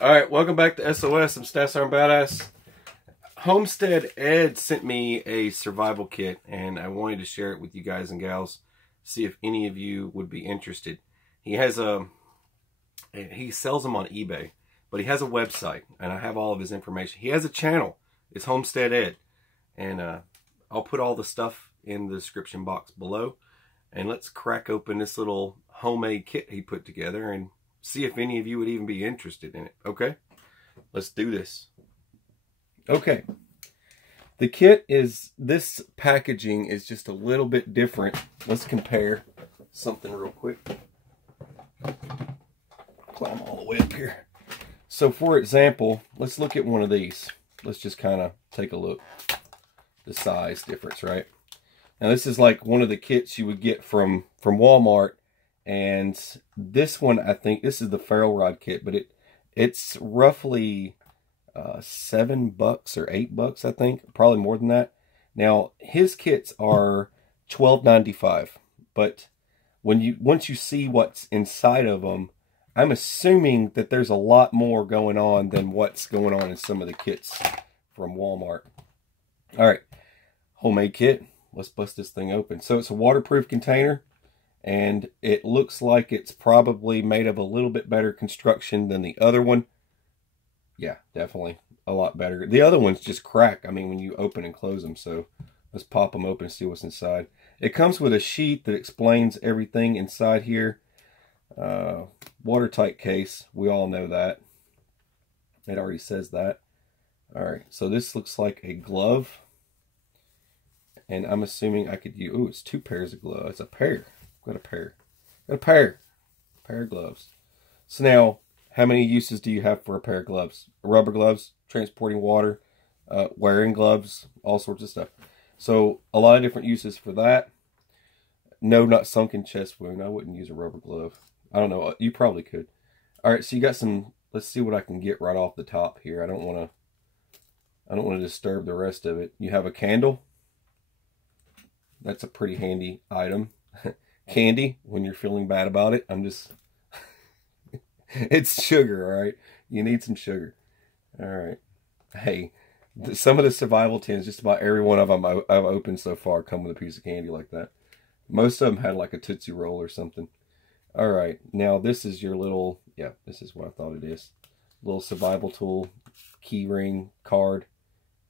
Alright, welcome back to SOS. I'm Stats Arm Badass. Homestead Ed sent me a survival kit, and I wanted to share it with you guys and gals, see if any of you would be interested. He sells them on eBay, but he has a website, and I have all of his information. He has a channel. It's Homestead Ed, and I'll put all the stuff in the description box below. And let's crack open this little homemade kit he put together and see if any of you would even be interested in it. Okay, let's do this. Okay, the kit is, this packaging is just a little bit different. Let's compare something real quick. Climb all the way up here. So for example, let's look at one of these. Let's just kind of take a look. The size difference, right? Now this is like one of the kits you would get from Walmart. And this one, I think, this is the ferrule rod kit, but it's roughly $7 or $8, I think, probably more than that. Now his kits are $12.95, but once you see what's inside of them, I'm assuming that there's a lot more going on than what's going on in some of the kits from Walmart. All right, homemade kit. Let's bust this thing open. So it's a waterproof container. And it looks like it's probably made of a little bit better construction than the other one. Yeah, definitely a lot better. The other ones just crack, I mean, when you open and close them. So let's pop them open and see what's inside. It comes with a sheet that explains everything inside here. Watertight case. We all know that. It already says that. All right, so this looks like a glove. And I'm assuming I could use, oh, it's 2 pairs of gloves. It's a pair. Got a pair. Got a pair of gloves. So now, how many uses do you have for a pair of gloves? Rubber gloves, transporting water, wearing gloves, all sorts of stuff. So a lot of different uses for that. No, not sunken chest wound. I wouldn't use a rubber glove. I don't know. You probably could. All right, so you got some. Let's see what I can get right off the top here. I don't want to disturb the rest of it. You have a candle. That's a pretty handy item. Candy, when you're feeling bad about it. It's sugar, all right? You need some sugar. All right. Hey, some of the survival tins, just about every one of them I've opened so far, come with a piece of candy like that. Most of them had like a Tootsie Roll or something. All right. Now, this is your little, yeah, this is what I thought it is. Little survival tool, keyring card.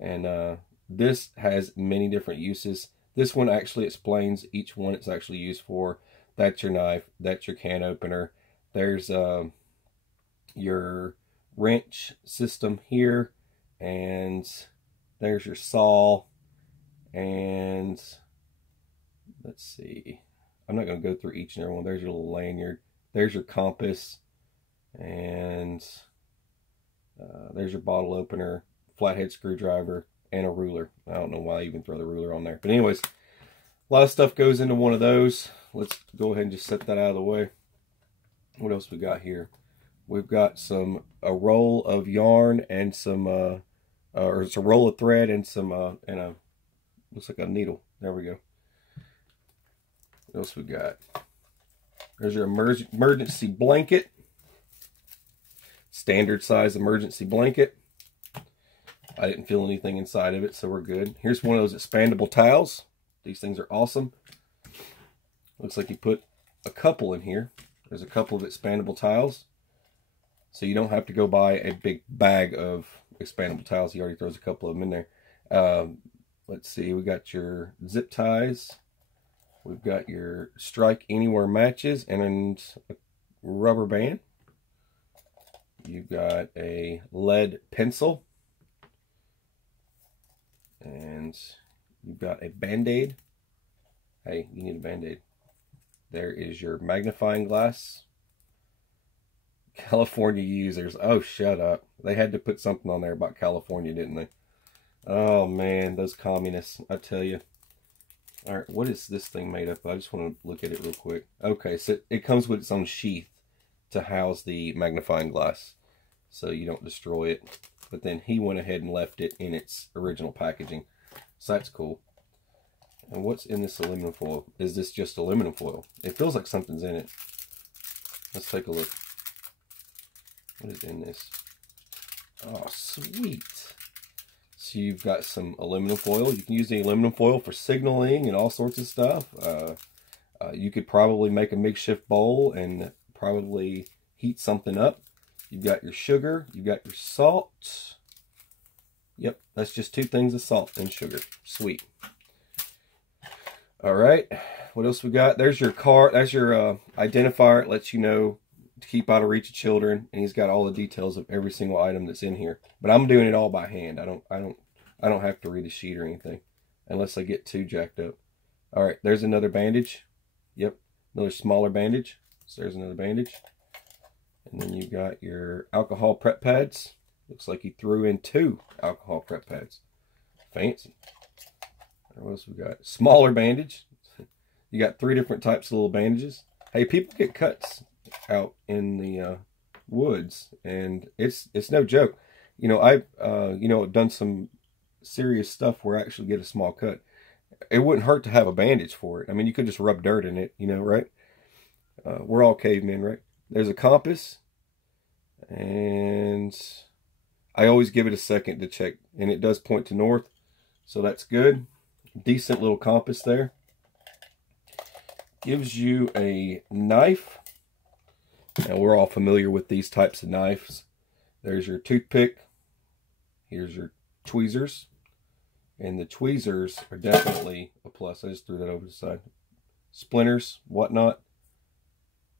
And this has many different uses. This one actually explains each one it's actually used for. That's your knife. That's your can opener. There's your wrench system here. And there's your saw. And let's see. I'm not going to go through each and every one. There's your little lanyard. There's your compass. And there's your bottle opener, flathead screwdriver, and a ruler. I don't know why I even throw the ruler on there. But anyways, a lot of stuff goes into one of those. Let's go ahead and just set that out of the way. What else we got here? We've got a roll of yarn and some, or it's a roll of thread and some, looks like a needle. There we go. What else we got? There's your emergency blanket. Standard size emergency blanket. I didn't feel anything inside of it, so we're good. Here's one of those expandable towels. These things are awesome. Looks like you put a couple in here. There's a couple of expandable towels. So you don't have to go buy a big bag of expandable towels. He already throws a couple of them in there. Let's see, we got your zip ties. We've got your strike anywhere matches and a rubber band. You've got a lead pencil. And you've got a Band-Aid. Hey, you need a Band-Aid. There is your magnifying glass. California users. Oh, shut up. They had to put something on there about California, didn't they? Oh, man, those communists, I tell you. All right, what is this thing made up of? I just want to look at it real quick. Okay, so it comes with its own sheath. to house the magnifying glass so you don't destroy it. But then he went ahead and left it in its original packaging. So that's cool. And what's in this aluminum foil? Is this just aluminum foil? It feels like something's in it. Let's take a look. What is in this? Oh, sweet. So you've got some aluminum foil. You can use the aluminum foil for signaling and all sorts of stuff. You could probably make a makeshift bowl and probably heat something up. You've got your sugar. You've got your salt. Yep, that's just 2 things of salt and sugar. Sweet. All right, what else we got? There's your card. That's your identifier. It lets you know to keep out of reach of children, and he's got all the details of every single item that's in here. But I'm doing it all by hand. I don't have to read a sheet or anything, unless I get too jacked up. All right, there's another bandage. Yep, another smaller bandage. So there's another bandage, and then you've got your alcohol prep pads. Looks like he threw in 2 alcohol prep pads. Fancy. What else we got? Smaller bandage. You got 3 different types of little bandages. Hey, people get cuts out in the woods, and it's no joke. You know, I've done some serious stuff where I actually get a small cut. It wouldn't hurt to have a bandage for it. I mean, you could just rub dirt in it, you know, right? We're all cavemen, right? There's a compass, and I always give it a second to check, and it does point to north, so that's good. Decent little compass there. Gives you a knife. Now we're all familiar with these types of knives. There's your toothpick. Here's your tweezers. And the tweezers are definitely a plus. I just threw that over the side. Splinters, whatnot.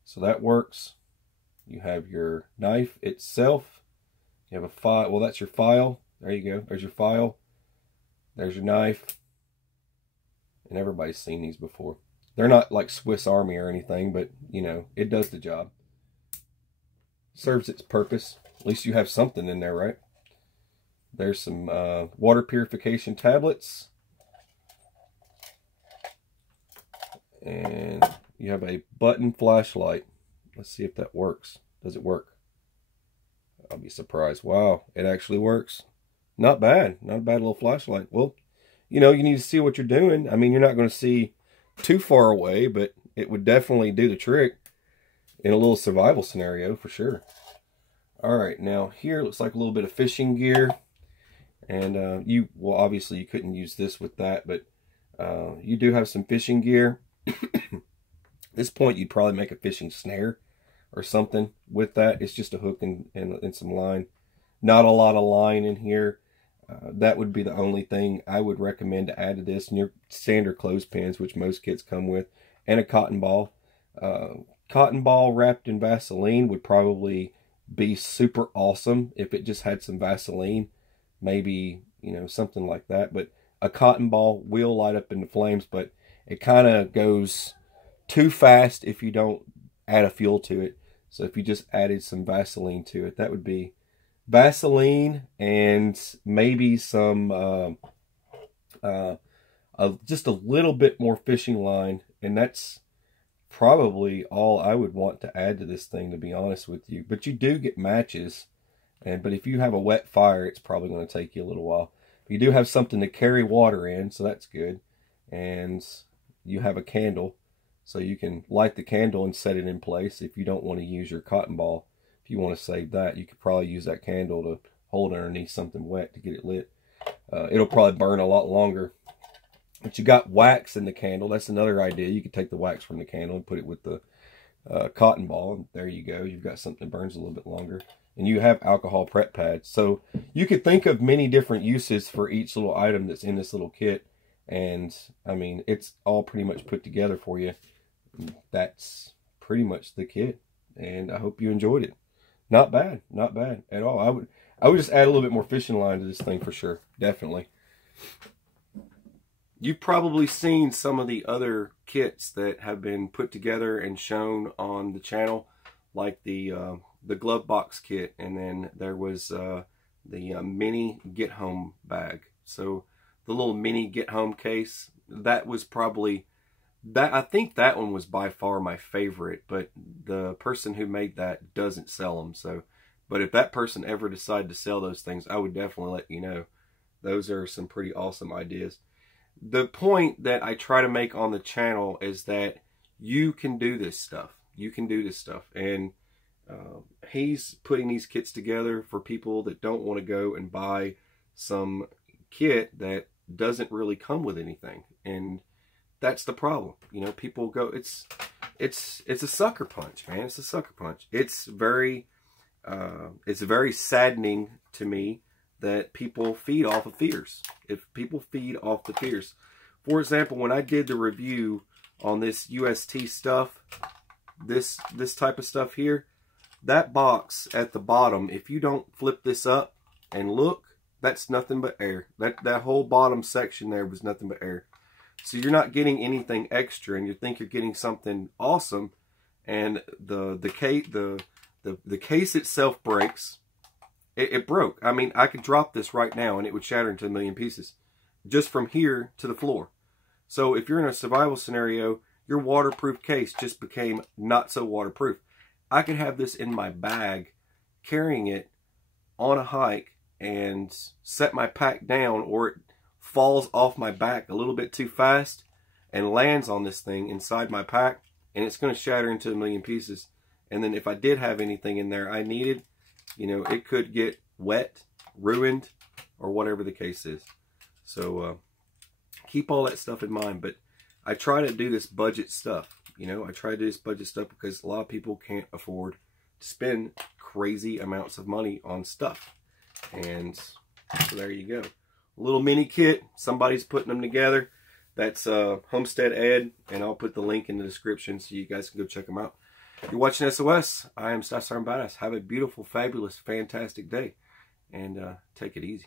So that works. You have your knife itself. You have a file. Well, that's your file. There you go. There's your file. There's your knife. And everybody's seen these before. They're not like Swiss Army or anything, but, you know, it does the job. Serves its purpose. At least you have something in there, right? There's some water purification tablets. And you have a button flashlight. Let's see if that works. Does it work? I'll be surprised. Wow, it actually works. Not bad. Not a bad little flashlight. Well, you know, you need to see what you're doing. I mean, you're not going to see too far away, but it would definitely do the trick in a little survival scenario for sure. All right, now here looks like a little bit of fishing gear. And well, obviously you couldn't use this with that, but you do have some fishing gear. At this point, you'd probably make a fishing snare or something with that. It's just a hook and some line. Not a lot of line in here. That would be the only thing I would recommend to add to this. And your standard clothespins, which most kits come with, and a cotton ball. Cotton ball wrapped in Vaseline would probably be super awesome if it just had some Vaseline. Maybe, you know, something like that. But a cotton ball will light up into flames, but it kind of goes too fast if you don't add a fuel to it. So if you just added some Vaseline to it, that would be Vaseline and maybe some just a little bit more fishing line, and that's probably all I would want to add to this thing, to be honest with you. But you do get matches, but if you have a wet fire, it's probably going to take you a little while. You do have something to carry water in, so that's good. And you have a candle, so you can light the candle and set it in place if you don't want to use your cotton ball. If you want to save that, you could probably use that candle to hold underneath something wet to get it lit. It'll probably burn a lot longer. But you got wax in the candle. That's another idea. You could take the wax from the candle and put it with the cotton ball. And there you go. You've got something that burns a little bit longer. And you have alcohol prep pads. So you could think of many different uses for each little item that's in this little kit. And, I mean, it's all pretty much put together for you. That's pretty much the kit. And I hope you enjoyed it. Not bad. Not bad at all. I would just add a little bit more fishing line to this thing for sure. Definitely. You've probably seen some of the other kits that have been put together and shown on the channel, like the glove box kit, and then there was the mini get home bag. So the little mini get home case, that was probably I think that one was by far my favorite, but the person who made that doesn't sell them. So, but if that person ever decided to sell those things, I would definitely let you know. Those are some pretty awesome ideas. The point that I try to make on the channel is that you can do this stuff. You can do this stuff. And he's putting these kits together for people that don't want to go and buy some kit that doesn't really come with anything. And that's the problem. You know, people go, it's a sucker punch, man. It's a sucker punch. It's very saddening to me that people feed off of fears. If people feed off the fears. For example, when I did the review on this UST stuff, this type of stuff here, that box at the bottom, if you don't flip this up and look, that's nothing but air. That whole bottom section there was nothing but air. So you're not getting anything extra, and you think you're getting something awesome, and the case itself breaks. It broke. I mean, I could drop this right now and it would shatter into a million pieces, just from here to the floor. So if you're in a survival scenario, your waterproof case just became not so waterproof. I could have this in my bag, carrying it on a hike, and set my pack down, or it falls off my back a little bit too fast and lands on this thing inside my pack, and it's going to shatter into a million pieces. And then if I did have anything in there I needed, you know, it could get wet, ruined, or whatever the case is. So keep all that stuff in mind. But I try to do this budget stuff. You know, I try to do this budget stuff because a lot of people can't afford to spend crazy amounts of money on stuff. And so there you go. A little mini kit. Somebody's putting them together. That's Homestead Ed, and I'll put the link in the description so you guys can go check them out. You're watching SOS. I am Star Badass. Have a beautiful, fabulous, fantastic day, and take it easy.